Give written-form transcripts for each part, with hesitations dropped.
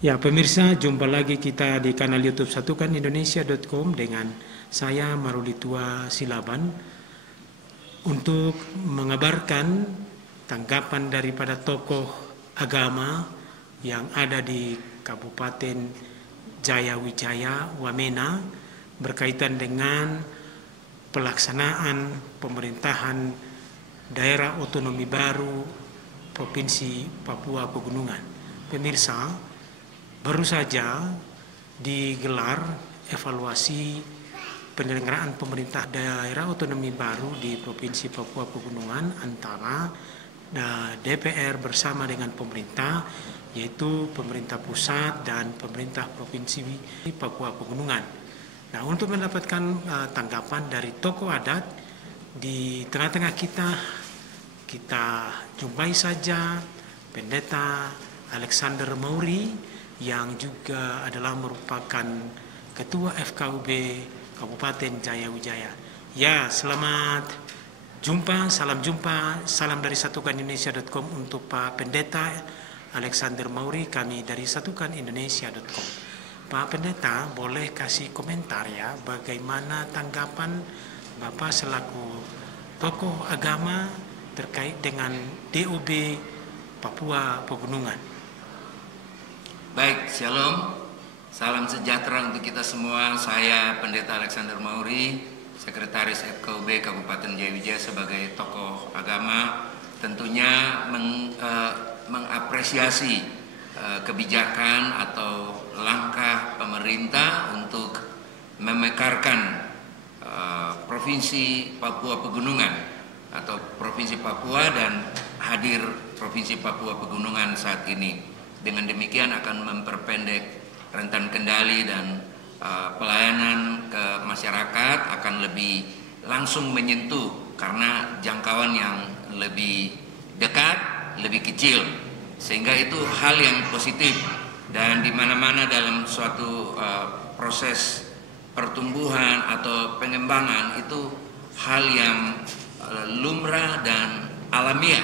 Ya, pemirsa, jumpa lagi kita di kanal YouTube satukanindonesia.com dengan saya Marulitua Silaban untuk mengabarkan tanggapan daripada tokoh agama yang ada di Kabupaten Jayawijaya Wamena berkaitan dengan pelaksanaan pemerintahan daerah otonomi baru Provinsi Papua Pegunungan. Pemirsa, baru saja digelar evaluasi penyelenggaraan pemerintah daerah otonomi baru di Provinsi Papua Pegunungan antara DPR bersama dengan pemerintah, yaitu pemerintah pusat dan pemerintah Provinsi Papua Pegunungan. Nah, untuk mendapatkan tanggapan dari tokoh adat di tengah-tengah kita jumpai saja Pendeta Alexander Mauri yang juga adalah merupakan Ketua FKUB Kabupaten Jayawijaya. Ya, selamat jumpa, salam dari satukanindonesia.com untuk Pak Pendeta Alexander Mauri, kami dari satukanindonesia.com. Pak Pendeta, boleh kasih komentar ya, bagaimana tanggapan Bapak selaku tokoh agama terkait dengan DOB Papua Pegunungan? Baik, shalom, salam sejahtera untuk kita semua. Saya Pendeta Alexander Mauri, Sekretaris FKUB Kabupaten Jayawijaya sebagai tokoh agama, tentunya mengapresiasi kebijakan atau langkah pemerintah untuk memekarkan Provinsi Papua Pegunungan atau Provinsi Papua dan hadir Provinsi Papua Pegunungan saat ini. Dengan demikian akan memperpendek rentan kendali dan pelayanan ke masyarakat akan lebih langsung menyentuh karena jangkauan yang lebih dekat, lebih kecil, sehingga itu hal yang positif. Dan di mana-mana dalam suatu proses pertumbuhan atau pengembangan itu hal yang lumrah dan alamiah,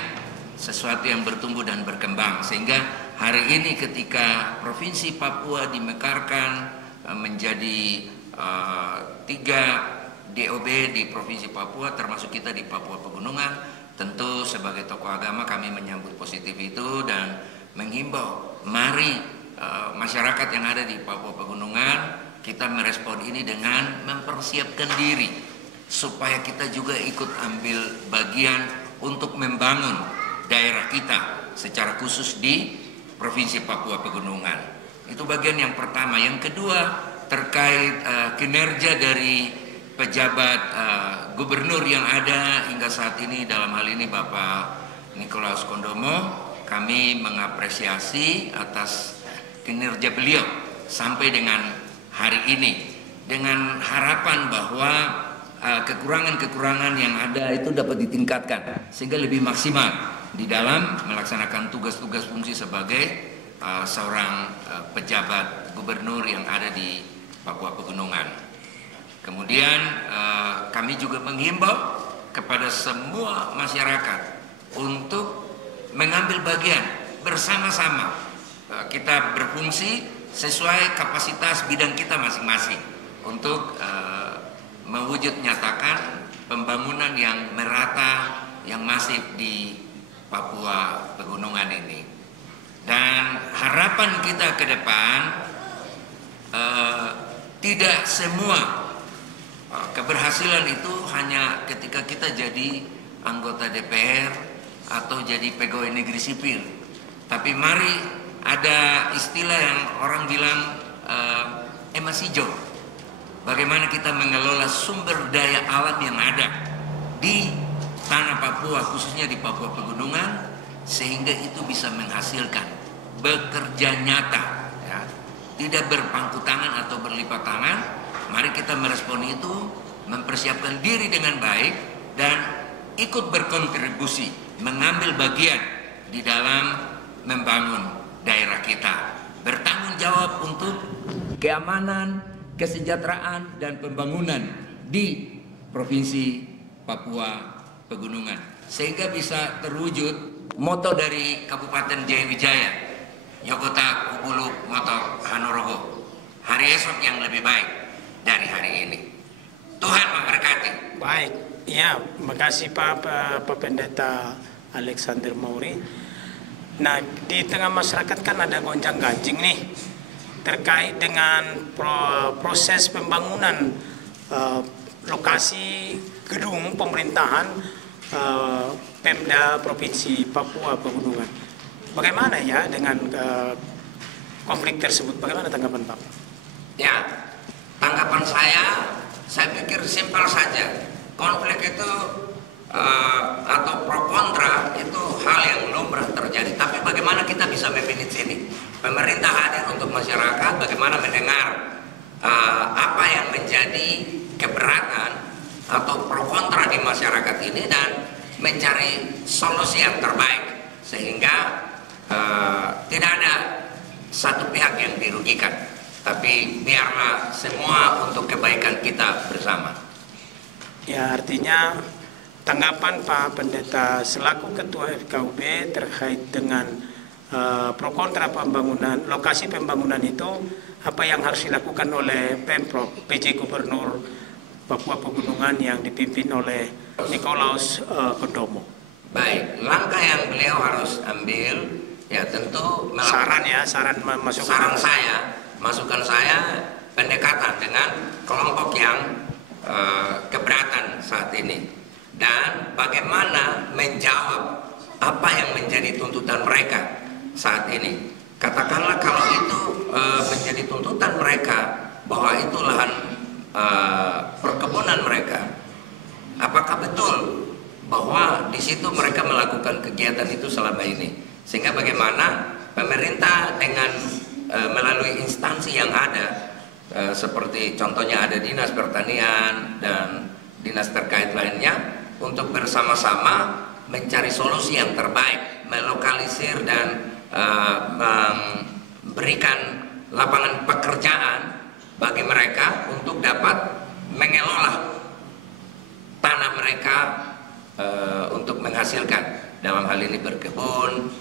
sesuatu yang bertumbuh dan berkembang, sehingga hari ini ketika Provinsi Papua dimekarkan menjadi 3 DOB di Provinsi Papua, termasuk kita di Papua Pegunungan, tentu sebagai tokoh agama kami menyambut positif itu dan menghimbau, mari masyarakat yang ada di Papua Pegunungan kita merespon ini dengan mempersiapkan diri supaya kita juga ikut ambil bagian untuk membangun daerah kita secara khusus di Provinsi Papua Pegunungan. Itu bagian yang pertama. Yang kedua, terkait kinerja dari pejabat gubernur yang ada hingga saat ini, dalam hal ini Bapak Nikolaus Kondomo, kami mengapresiasi atas kinerja beliau sampai dengan hari ini, dengan harapan bahwa kekurangan-kekurangan yang ada itu dapat ditingkatkan sehingga lebih maksimal di dalam melaksanakan tugas-tugas fungsi sebagai seorang pejabat gubernur yang ada di Papua Pegunungan. Kemudian kami juga menghimbau kepada semua masyarakat untuk mengambil bagian bersama-sama. Kita berfungsi sesuai kapasitas bidang kita masing-masing untuk mewujud nyatakan pembangunan yang merata, yang masif di Papua Pegunungan ini. Dan harapan kita ke depan, tidak semua keberhasilan itu hanya ketika kita jadi anggota DPR atau jadi pegawai negeri sipil. Tapi mari, ada istilah yang orang bilang emas hijau. Bagaimana kita mengelola sumber daya alam yang ada di tanah Papua, khususnya di Papua Pegunungan, sehingga itu bisa menghasilkan bekerja nyata, ya, tidak berpangku tangan atau berlipat tangan. Mari kita merespon itu, mempersiapkan diri dengan baik dan ikut berkontribusi, mengambil bagian di dalam membangun daerah kita, bertanggung jawab untuk keamanan, kesejahteraan dan pembangunan di Provinsi Papua Pegunungan, sehingga bisa terwujud moto dari Kabupaten Jayawijaya, Yogota, Kubulu, Motok, Hanorogo. Hari esok yang lebih baik dari hari ini. Tuhan memberkati. Baik, ya, makasih Pak Pendeta Alexander Mauri. Nah, di tengah masyarakat kan ada gonjang-ganjing nih terkait dengan proses pembangunan lokasi gedung pemerintahan Pemda Provinsi Papua Pegunungan. Bagaimana ya dengan konflik tersebut? Bagaimana tanggapan Pak? Ya, tanggapan saya pikir simpel saja. Konflik itu atau pro kontra itu hal yang lumrah terjadi. Tapi bagaimana kita bisa memanage ini? Pemerintah hadir untuk masyarakat, bagaimana mendengar apa yang menjadi keberatan atau pro kontra di masyarakat ini dan mencari solusi yang terbaik sehingga tidak ada satu pihak yang dirugikan, tapi biarlah semua untuk kebaikan kita bersama. Ya, artinya tanggapan Pak Pendeta selaku Ketua FKUB terkait dengan pro kontra pembangunan lokasi pembangunan itu, apa yang harus dilakukan oleh Pemprov PJ Gubernur Papua Pegunungan yang dipimpin oleh Nikolaus Kondomo. Baik, langkah yang beliau harus ambil ya tentu saran masukan saya pendekatan dengan kelompok yang keberatan saat ini dan bagaimana menjawab apa yang menjadi tuntutan mereka saat ini. Katakanlah kalau itu menjadi tuntutan mereka bahwa itu lahan perkebunan mereka, apakah betul bahwa di situ mereka melakukan kegiatan itu selama ini? Sehingga bagaimana pemerintah dengan melalui instansi yang ada seperti contohnya ada Dinas Pertanian dan dinas terkait lainnya untuk bersama-sama mencari solusi yang terbaik, melokalisir dan memberikan lapangan pekerjaan bagi mereka untuk dapat mengelola tanah mereka untuk menghasilkan, dalam hal ini berkebun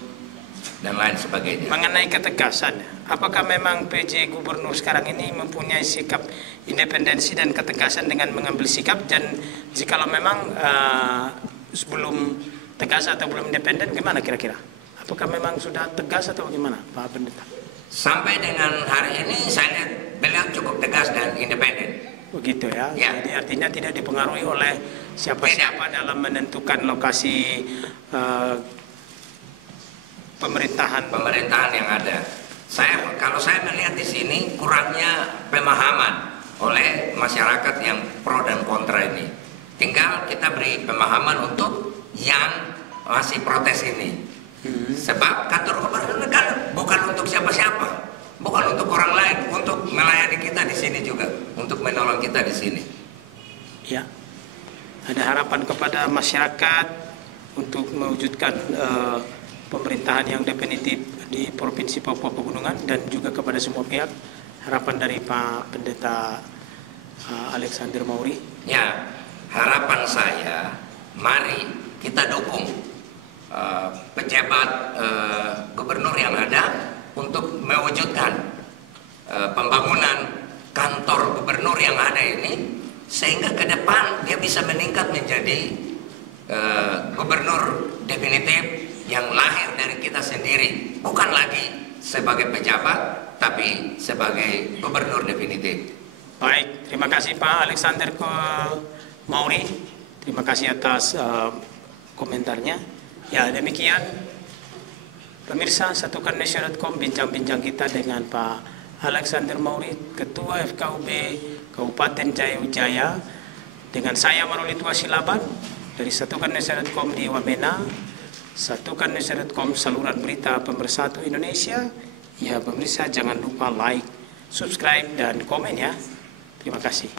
dan lain sebagainya. Mengenai ketegasan, apakah memang PJ Gubernur sekarang ini mempunyai sikap independensi dan ketegasan dengan mengambil sikap, dan jikalau memang sebelum tegas atau belum independen, gimana kira-kira? Apakah memang sudah tegas atau gimana Pak Pendeta? Sampai dengan hari ini saya lihat beliau cukup tegas dan independen. Begitu ya? Ya. Jadi artinya tidak dipengaruhi oleh siapa-siapa dalam menentukan lokasi pemerintahan yang ada. Kalau saya melihat di sini kurangnya pemahaman oleh masyarakat yang pro dan kontra ini. Tinggal kita beri pemahaman untuk yang masih protes ini. Sebab kantor gubernur kan bukan untuk siapa-siapa, bukan untuk orang lain, untuk melayani kita di sini juga, untuk menolong kita di sini. Ya, ada harapan kepada masyarakat untuk mewujudkan pemerintahan yang definitif di Provinsi Papua Pegunungan, dan juga kepada semua pihak harapan dari Pak Pendeta Alexander Mauri. Ya, harapan saya, mari kita dukung pejabat gubernur yang ada untuk mewujudkan pembangunan kantor gubernur yang ada ini, sehingga ke depan dia bisa meningkat menjadi gubernur definitif yang lahir dari kita sendiri, bukan lagi sebagai pejabat tapi sebagai gubernur definitif. Baik, terima kasih Pak Alexander Mauri, terima kasih atas komentarnya. Ya, demikian pemirsa satukannesia.com bincang-bincang kita dengan Pak Alexander Mauri, Ketua FKUB Kabupaten Jaya Wijaya, dengan saya Marulitua Silaban dari satukannesia.com di Wamena, satukannesia.com saluran berita pemersatu Indonesia. Ya pemirsa, jangan lupa like, subscribe dan komen ya. Terima kasih.